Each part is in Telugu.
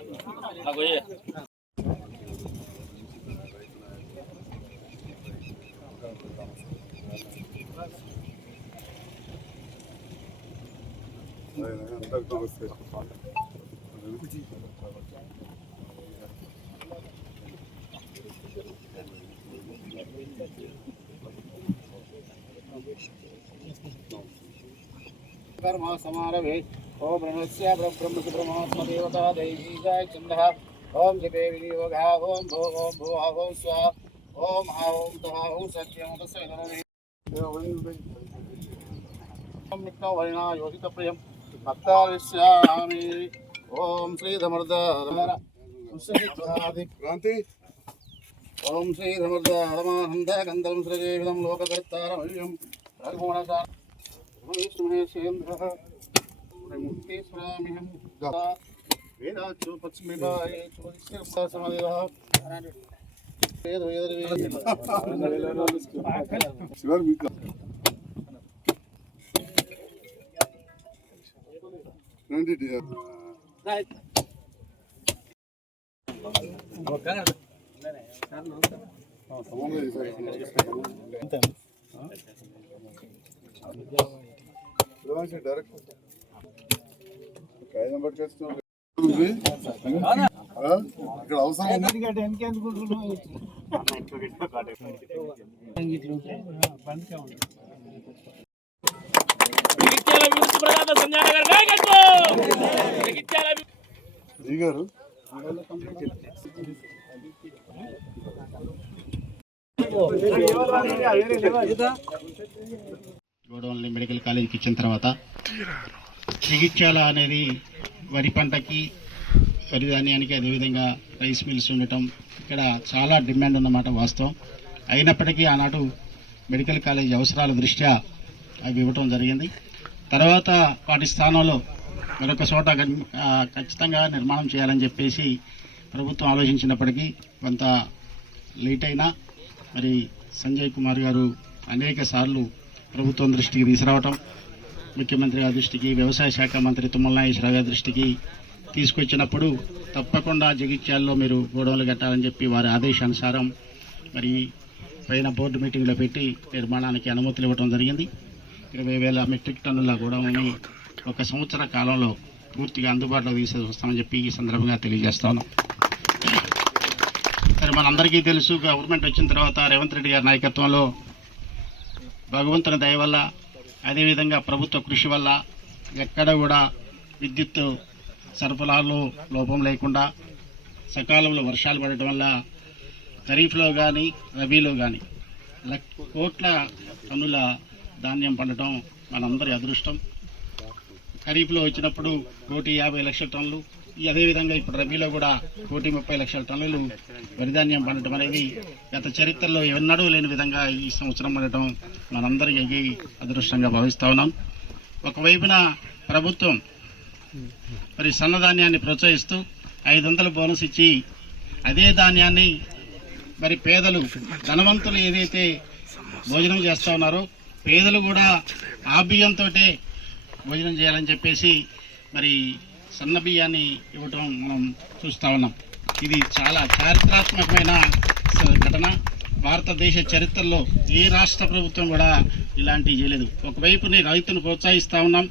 అందరికి నమస్తే ओम ब्रह्मस्य ब्रह्म ब्रह्मात्मदेवता ओम छन्दः ॐ जपेविनियोगः ॐ भो ॐ भो हा ॐ स्वा। ॐ हा ॐ तः ॐ सत्यं तस्य ॐ नित्यवरिणा ओम भक्ताविश्यामि ॐ श्रीधमर्दर क्रान्ति ॐ श्रीधमर्दरमानन्द गन्धं श्रीदेविदं लोककर्तारमल्यं रघुगुणसार महेश महेशेन्द्रः రండి డియర్. సమానంగా చేశారు. శివాజీ డైరెక్ట్ కాగితం పట్టుకొస్తున్నాడు. ఇక్కడ అవసరం గారు గోడౌన్లో మెడికల్ కాలేజీకి ఇచ్చిన తర్వాత చికిత్సాల అనేది వరి పంటకి వరి ధాన్యానికి అదేవిధంగా రైస్ మిల్స్ ఉండటం ఇక్కడ చాలా డిమాండ్ ఉన్నమాట వాస్తవం. అయినప్పటికీ ఆనాడు మెడికల్ కాలేజ్ అవసరాల దృష్ట్యా అవి ఇవ్వటం జరిగింది. తర్వాత వాటి స్థానంలో మరొక చోట ఖచ్చితంగా నిర్మాణం చేయాలని చెప్పేసి ప్రభుత్వం ఆలోచించినప్పటికీ కొంత లేట్ అయినా మరి సంజయ్ కుమార్ గారు అనేక సార్లు ప్రభుత్వం దృష్టికి తీసుకురావటం ముఖ్యమంత్రి గారి దృష్టికి వ్యవసాయ శాఖ మంత్రి తుమ్మల నాగేశ్వరరావు గారి దృష్టికి తీసుకొచ్చినప్పుడు తప్పకుండా జగిత్యాల్లో మీరు గోడౌన్లు కట్టాలని చెప్పి వారి ఆదేశానుసారం మరి పైన బోర్డు మీటింగ్లో పెట్టి నిర్మాణానికి అనుమతులు ఇవ్వడం జరిగింది. ఇరవై వేల మెట్రిక్ టన్నుల గోడౌన్ని ఒక సంవత్సర కాలంలో పూర్తిగా అందుబాటులో తీసుకొస్తామని చెప్పి ఈ సందర్భంగా తెలియజేస్తాను సరే మనందరికీ తెలుసు గవర్నమెంట్ వచ్చిన తర్వాత రేవంత్ రెడ్డి గారి నాయకత్వంలో భగవంతుని దయ వల్ల అదేవిధంగా ప్రభుత్వ కృషి వల్ల ఎక్కడ కూడా విద్యుత్ సరఫరాలో లోపం లేకుండా సకాలంలో వర్షాలు పడటం వల్ల ఖరీఫ్లో కానీ రబీలో కానీ లక్- కోట్ల టన్నుల ధాన్యం పండటం మనందరి అదృష్టం. ఖరీఫ్లో వచ్చినప్పుడు కోటి యాభై లక్షల టన్నులు అదేవిధంగా ఇప్పుడు రబీలో కూడా కోటి ముప్పై లక్షల టన్నులు వరిధాన్యం పండటం అనేది గత చరిత్రలో ఎన్నడూ లేని విధంగా ఈ సంవత్సరం పండటం మనందరికీ అదృష్టంగా భావిస్తా ఉన్నాం. ఒకవైపున ప్రభుత్వం మరి సన్నధాన్యాన్ని ప్రోత్సహిస్తూ ఐదు వందలు బోనస్ ఇచ్చి అదే ధాన్యాన్ని మరి పేదలు ధనవంతులు ఏదైతే భోజనం చేస్తూ ఉన్నారో పేదలు కూడా ఆ బియ్యంతో భోజనం చేయాలని చెప్పేసి మరి సన్న బియ్యాన్ని ఇవ్వటం మనం చూస్తా ఉన్నాం. ఇది చాలా చారిత్రాత్మకమైన ఘటన. భారతదేశ చరిత్రలో ఏ రాష్ట్ర ప్రభుత్వం కూడా ఇలాంటివి చేయలేదు. ఒకవైపుని రైతును ప్రోత్సహిస్తూ ఉన్నాం.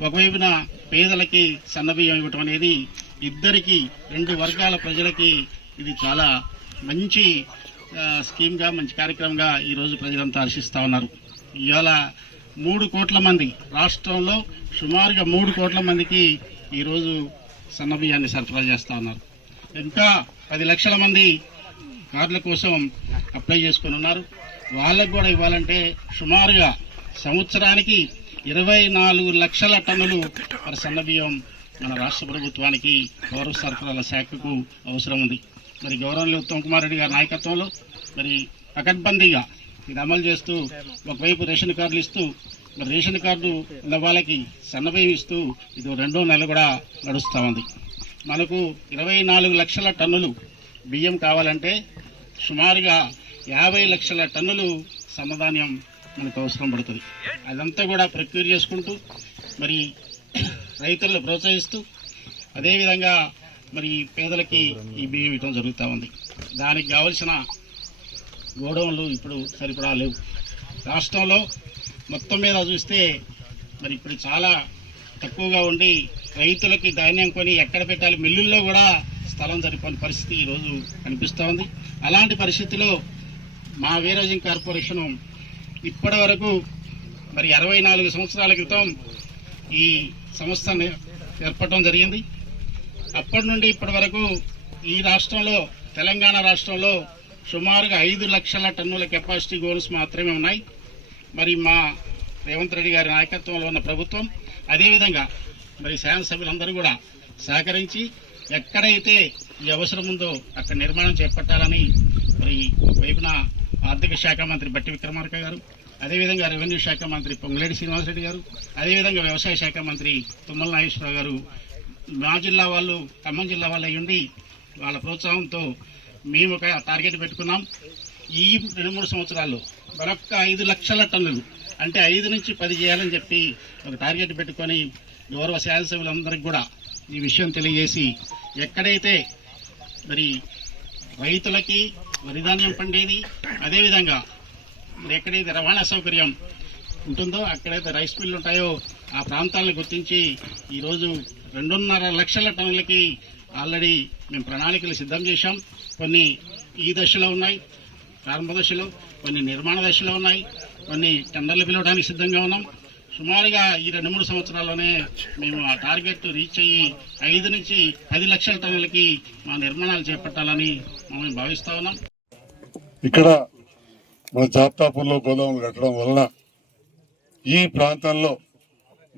ఒకవైపున పేదలకి సన్నబియ్యం ఇవ్వటం అనేది ఇద్దరికి రెండు వర్గాల ప్రజలకి ఇది చాలా మంచి స్కీమ్గా మంచి కార్యక్రమంగా ఈరోజు ప్రజలంతా హర్షిస్తూ ఉన్నారు. ఇవాళ మూడు కోట్ల మంది రాష్ట్రంలో సుమారుగా మూడు కోట్ల మందికి ఈరోజు సన్నబియ్యాన్ని సరఫరా చేస్తూ ఉన్నారు. ఇంకా పది లక్షల మంది కార్డుల కోసం అప్లై చేసుకుని ఉన్నారు. వాళ్ళకు కూడా ఇవ్వాలంటే సుమారుగా సంవత్సరానికి ఇరవై నాలుగు లక్షల టన్నులు మరి సన్నబియ్యం మన రాష్ట్ర ప్రభుత్వానికి గౌరవ సరఫరాల శాఖకు అవసరం ఉంది. మరి గౌరవంలో ఉత్తమ్ కుమార్ రెడ్డి గారి నాయకత్వంలో మరి పకడ్బందీగా ఇది అమలు చేస్తూ ఒకవైపు రేషన్ కార్డులు ఇస్తూ రేషన్ కార్డు ఉన్న వాళ్ళకి సన్నబియ్యం ఇస్తూ ఇది రెండో నెల కూడా నడుస్తూ ఉంది. మనకు ఇరవై నాలుగు లక్షల టన్నులు బియ్యం కావాలంటే సుమారుగా యాభై లక్షల టన్నులు సన్నధాన్యం మనకు అవసరం పడుతుంది. అదంతా కూడా ప్రక్యూర్ చేసుకుంటూ మరి రైతులను ప్రోత్సహిస్తూ అదేవిధంగా మరి పేదలకి ఈ బియ్యం ఇవ్వడం జరుగుతూ ఉంది. దానికి కావలసిన గోడౌన్లు ఇప్పుడు సరిపడా లేవు. రాష్ట్రంలో మొత్తం మీద చూస్తే మరి ఇప్పుడు చాలా తక్కువగా ఉండి రైతులకి ధాన్యం కొని ఎక్కడ పెట్టాలి? మిల్లుల్లో కూడా స్థలం సరిపోని పరిస్థితి ఈరోజు కనిపిస్తూ ఉంది. అలాంటి పరిస్థితిలో మా వీరాజింగ్ కార్పొరేషన్ ఇప్పటి వరకు మరి అరవై నాలుగు సంవత్సరాల క్రితం ఈ సంస్థను ఏర్పడటం జరిగింది. అప్పటి నుండి ఇప్పటి వరకు ఈ రాష్ట్రంలో తెలంగాణ రాష్ట్రంలో సుమారుగా ఐదు లక్షల టన్నుల కెపాసిటీ గోల్స్ మాత్రమే ఉన్నాయి. మరి మా రేవంత్ రెడ్డి గారి నాయకత్వంలో ఉన్న ప్రభుత్వం అదేవిధంగా మరి శాసనసభ్యులందరూ కూడా సహకరించి ఎక్కడైతే ఈ అవసరం ఉందో అక్కడ నిర్మాణం చేపట్టాలని మరి వైపున ఆర్థిక శాఖ మంత్రి బట్టి విక్రమార్క గారు అదేవిధంగా రెవెన్యూ శాఖ మంత్రి పొంగులేటి శ్రీనివాసరెడ్డి గారు అదేవిధంగా వ్యవసాయ శాఖ మంత్రి తుమ్మల నాగేశ్వరరావు గారు మా జిల్లా వాళ్ళు ఖమ్మం జిల్లా వాళ్ళు అయ్యుండి వాళ్ళ ప్రోత్సాహంతో మేము ఒక టార్గెట్ పెట్టుకున్నాం. ఈ రెండు మూడు సంవత్సరాల్లో మరొక ఐదు లక్షల టన్నులు. అంటే ఐదు నుంచి పది చేయాలని చెప్పి ఒక టార్గెట్ పెట్టుకొని గౌరవ శాసనసభ్యులందరికీ కూడా ఈ విషయం తెలియజేసి ఎక్కడైతే మరి రైతులకి వరి ధాన్యం పండేది అదేవిధంగా మరి ఎక్కడైతే రవాణా సౌకర్యం ఉంటుందో అక్కడైతే రైస్ మిల్లు ఉంటాయో ఆ ప్రాంతాలను గుర్తించి ఈరోజు రెండున్నర లక్షల టన్నులకి ఆల్రెడీ మేము ప్రణాళికలు సిద్ధం చేశాం. కొన్ని ఈ దశలో ఉన్నాయి. ప్రారంభ దశలో కొన్ని నిర్మాణ దశలో ఉన్నాయి. కొన్ని టెండర్లు పిలవడానికి సిద్ధంగా ఉన్నాం. సుమారుగా ఈ రెండు మూడు సంవత్సరాల్లోనే మేము ఆ టార్గెట్ రీచ్ అయ్యి ఐదు నుంచి పది లక్షల టన్నులకి మా నిర్మాణాలు చేపట్టాలని మేము భావిస్తా ఉన్నాం. ఇక్కడ మన జాప్తాపూర్లో గోదాములు కట్టడం వలన ఈ ప్రాంతంలో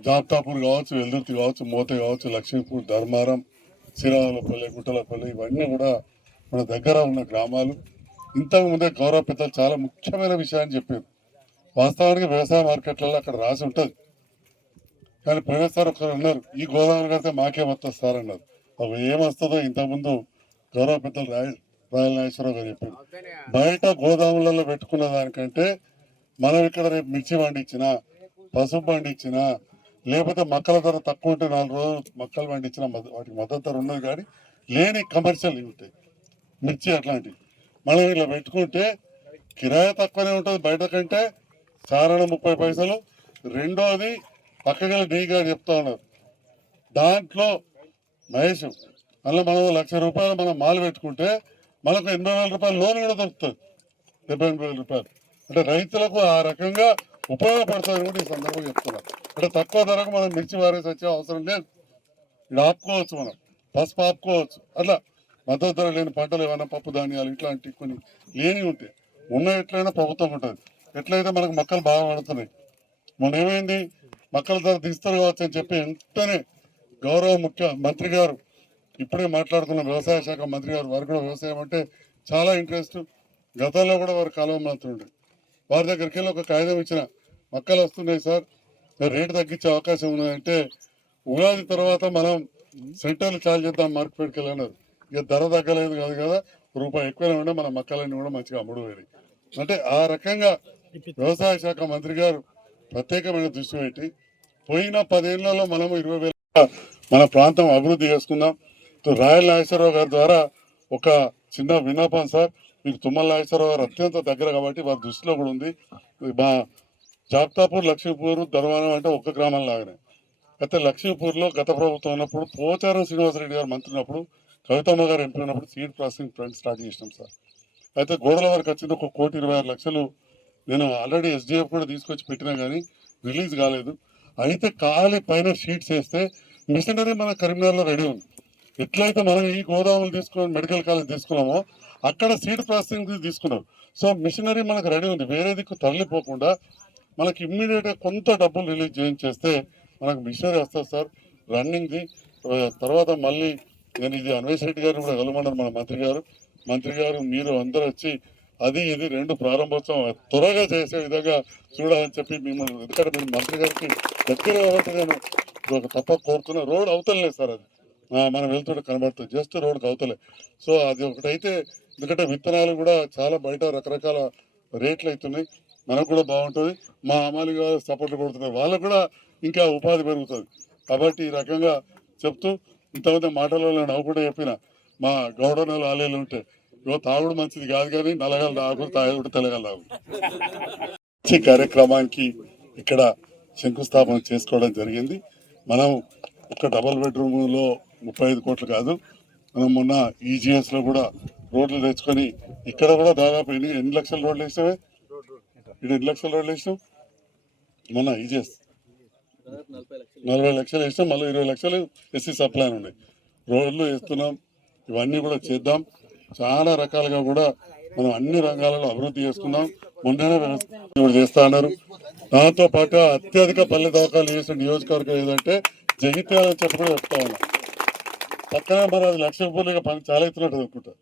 జాప్తాపూర్ కావచ్చు వెల్దుర్తి కావచ్చు మోత కావచ్చు లక్ష్మీపూర్ ధర్మారం శ్రీరాములపల్లి గుట్టలపల్లి ఇవన్నీ కూడా మన దగ్గర ఉన్న గ్రామాలు. ఇంతకు ముందే గౌరవ పెద్దలు చాలా ముఖ్యమైన విషయాన్ని చెప్పారు. వాస్తవానికి వ్యవసాయ మార్కెట్లలో అక్కడ రాసి ఉంటుంది. కానీ ప్రవేశ్ సార్ ఒకరు అన్నారు ఈ గోదావరి కడితే మాకేం సార్ అన్నారు. అవి ఏమొస్తుందో ఇంతకుముందు గౌరవ పెద్దలు రాయ రాయల నాగేశ్వరరావు గారు చెప్పారు. బయట గోదాములలో పెట్టుకున్న దానికంటే మనం ఇక్కడ రేపు మిర్చి పండించిన పసుపు పండించిన లేకపోతే మొక్కల ధర తక్కువ ఉంటే నాలుగు రోజులు మొక్కలు పండించిన వాటికి మద్దతు ధర ఉన్నది కానీ లేని కమర్షియల్ ఉంటాయి మిర్చి అట్లాంటివి మనం ఇలా పెట్టుకుంటే కిరాయి తక్కువనే ఉంటుంది బయట కంటే. చారణ ముప్పై పైసలు. రెండోది పక్కగల డీ గారు చెప్తా ఉన్నారు. దాంట్లో మహేష్ మళ్ళీ మనం లక్ష రూపాయలు మనం మాలు పెట్టుకుంటే మనకు ఎనభై వేల రూపాయలు లోన్ కూడా దొరుకుతుంది. డెబ్బై ఎనభై వేల రూపాయలు. అంటే రైతులకు ఆ రకంగా ఉపయోగపడుతుందని కూడా ఈ సందర్భంగా చెప్తున్నా. అంటే తక్కువ ధరకు మనం మిర్చి వారేసి వచ్చే అవసరం లేదు. ఇక్కడ ఆపుకోవచ్చు మనం. పసుపు ఆపుకోవచ్చు. అట్లా మద్దతు ధర లేని పంటలు ఏమైనా పప్పు ధాన్యాలు ఇట్లాంటివి కొన్ని లేని ఉంటాయి ఉన్న ఎట్లయినా ప్రభుత్వం ఉంటుంది. ఎట్లయితే మనకు మొక్కలు బాగా పడుతున్నాయి. మొన్న ఏమైంది? మొక్కల ధర దిస్తారు కావచ్చు అని చెప్పి వెంటనే గౌరవ ముఖ్య మంత్రి గారు ఇప్పుడే మాట్లాడుతున్న వ్యవసాయ శాఖ మంత్రి గారు వారు కూడా వ్యవసాయం అంటే చాలా ఇంట్రెస్ట్ గతంలో కూడా వారు కాలువ మంత్రుండే వారి దగ్గరికి వెళ్ళి ఒక కాగితం ఇచ్చిన మొక్కలు వస్తున్నాయి సార్. రేటు తగ్గించే అవకాశం ఉన్నదంటే ఉగాది తర్వాత మనం సెంటర్లు చార్జ్ చేద్దాం మార్కెట్కి వెళ్ళన్నారు ఇక ధర తగ్గలేదు కాదు కదా రూపాయి ఎక్కువైనా ఉండే మన మక్కలన్నీ కూడా మంచిగా అమ్ముడు అంటే ఆ రకంగా వ్యవసాయ శాఖ మంత్రి గారు ప్రత్యేకమైన దృష్టి పెట్టి పోయిన పదేళ్ళలో మనము ఇరవై వేల మన ప్రాంతం అభివృద్ధి చేసుకుందాం. రాయల్ నాగేశ్వరరావు గారి ద్వారా ఒక చిన్న విన్నపం సార్. మీకు తుమ్మల నాగేశ్వరరావు గారు అత్యంత దగ్గర కాబట్టి వారి దృష్టిలో కూడా ఉంది. మా జాప్తాపూర్ లక్ష్మీపూర్ ధర్మానం అంటే ఒక్క గ్రామం లాగానే. అయితే లక్ష్మీపూర్లో గత ప్రభుత్వం ఉన్నప్పుడు పోచారం శ్రీనివాసరెడ్డి గారు మంత్రి ఉన్నప్పుడు కవితమ్మ గారు ఎంపీ ఉన్నప్పుడు సీడ్ ప్రాసెసింగ్ ప్లాంట్ స్టార్ట్ చేసినాం సార్. అయితే గోడల వరకు వచ్చింది ఒక కోటి ఇరవై ఆరు లక్షలు. నేను ఆల్రెడీ ఎస్డిఎఫ్ కూడా తీసుకొచ్చి పెట్టినా కానీ రిలీజ్ కాలేదు. అయితే ఖాళీ పైన షీట్స్ వేస్తే మిషనరీ మన కరీంనగర్లో రెడీ ఉంది. ఎట్లయితే మనం ఈ గోదాములు తీసుకుని మెడికల్ కాలేజ్ తీసుకున్నామో అక్కడ సీడ్ ప్రాసెసింగ్ తీసుకున్నాం సో మిషనరీ మనకు రెడీ ఉంది. వేరే దిక్కు తరలిపోకుండా మనకి ఇమ్మీడియట్గా కొంత డబ్బులు రిలీజ్ చేయించేస్తే మనకు మిషనరీ వస్తుంది సార్. రన్నింగ్ది తర్వాత మళ్ళీ నేను ఇది అన్వేష్ రెడ్డి గారు కూడా కలవమన్నారు మన మంత్రి గారు. మంత్రి గారు మీరు అందరూ వచ్చి అది ఇది రెండు ప్రారంభోత్సవం త్వరగా చేసే విధంగా చూడాలని చెప్పి మిమ్మల్ని ఎందుకంటే మీరు మంత్రి గారికి దగ్గర కాబట్టి నేను ఒక తప్ప కోరుతున్నా రోడ్ అవతలలేదు సార్ అది. మనం వెళ్తుంటే కనబడుతుంది. జస్ట్ రోడ్కి అవతలే. సో అది ఒకటైతే ఎందుకంటే విత్తనాలు కూడా చాలా బయట రకరకాల రేట్లు అవుతున్నాయి. మనకు కూడా బాగుంటుంది. మా అమ్మాలి గారు సపోర్ట్లు కొడుతున్నారు. వాళ్ళకు కూడా ఇంకా ఉపాధి పెరుగుతుంది. కాబట్టి ఈ రకంగా చెప్తూ ఇంతమంది మాటలలో నవ్వుకుంటే చెప్పిన మా గౌడనలు ఆలయాలు ఉంటే ఇవో తాగుడు మంచిది కాదు కానీ నలగల తాగు తాగుడు తెలగల తాగు. ఈ కార్యక్రమానికి ఇక్కడ శంకుస్థాపన చేసుకోవడం జరిగింది. మనం ఒక డబల్ బెడ్రూమ్లో ముప్పై ఐదు కోట్లు కాదు మనం మొన్న ఈజీఎస్లో కూడా రోడ్లు తెచ్చుకొని ఇక్కడ కూడా దాదాపు ఎన్ని ఎన్ని లక్షల రోడ్లు వేసావే? ఇక్కడ ఎన్ని లక్షల రోడ్లు వేసాం మొన్న ఈజీఎస్. నలభై లక్షలు వేసాం మళ్ళీ ఇరవై లక్షలు ఎస్సీ సప్లైన్ ఉన్నాయి రోడ్లు వేస్తున్నాం ఇవన్నీ కూడా చేద్దాం. చాలా రకాలుగా కూడా మనం అన్ని రంగాలలో అభివృద్ధి చేసుకుందాం. ముందే వ్యవస్థ చేస్తా అన్నారు. దాంతో పాటు అత్యధిక పల్లె దవాఖాలు చేసిన నియోజకవర్గం ఏదంటే జగిత్యాల అని చెప్పి కూడా చెప్తా ఉన్నాం. పక్కన మరి అది లక్ష రూపాయలుగా పని చాలా అవుతున్నట్టు అనుకుంటా.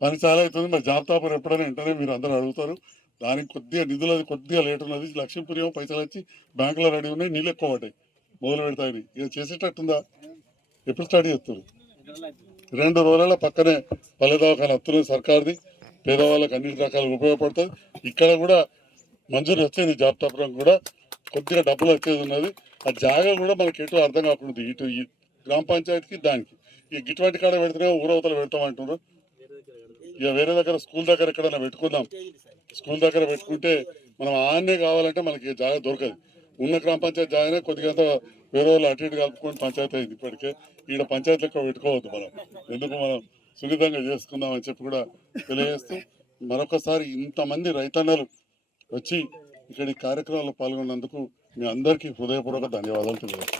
పని చాలా అవుతుంది మరి జాబితాపురం ఎప్పుడైనా వెంటనే మీరు అందరూ అడుగుతారు. దానికి కొద్దిగా నిధులు అది కొద్దిగా లేట్ ఉన్నది. లక్ష్మీపురి ఏమో పైసలు వచ్చి బ్యాంకులో రెడీ ఉన్నాయి. నీళ్ళు ఎక్కువ పడ్డాయి. మొదలు పెడతాయని. ఇక చేసేటట్టుందా? ఎప్పుడు స్టార్ట్ చేస్తారు? రెండు రోజుల పక్కనే పల్లె దవాఖాన వస్తున్నాయి సర్కార్ది. పేదవాళ్ళకి అన్ని రకాలుగా ఉపయోగపడుతుంది ఇక్కడ కూడా మంజూరు వచ్చింది తప్పడం కూడా. కొద్దిగా డబ్బులు వచ్చేది ఉన్నది. ఆ జాగా కూడా మనకి ఎటు అర్థం కాకుండా ఇటు ఈ గ్రామ పంచాయతీకి దానికి. ఈ ఇటువంటి కాడ పెడితేనే ఊరవతలు పెడతాం అంటున్నారు ఇక వేరే దగ్గర స్కూల్ దగ్గర ఎక్కడైనా పెట్టుకుందాం. స్కూల్ దగ్గర పెట్టుకుంటే మనం ఆన్నే కావాలంటే మనకి జాగా దొరకదు. ఉన్న గ్రామ పంచాయతీ జాగానే కొద్దిగా అంత వేరే వాళ్ళు అటు ఇటు కలుపుకొని పంచాయతీ అయింది ఇప్పటికే. ఈడ పంచాయతీ లెక్క పెట్టుకోవద్దు మనం. ఎందుకు మనం సున్నితంగా చేసుకుందాం అని చెప్పి కూడా తెలియజేస్తూ మరొకసారి ఇంతమంది రైతన్నలు వచ్చి ఇక్కడ ఈ కార్యక్రమంలో పాల్గొన్నందుకు మీ అందరికీ హృదయపూర్వక ధన్యవాదాలు తెలియజేస్తున్నాను.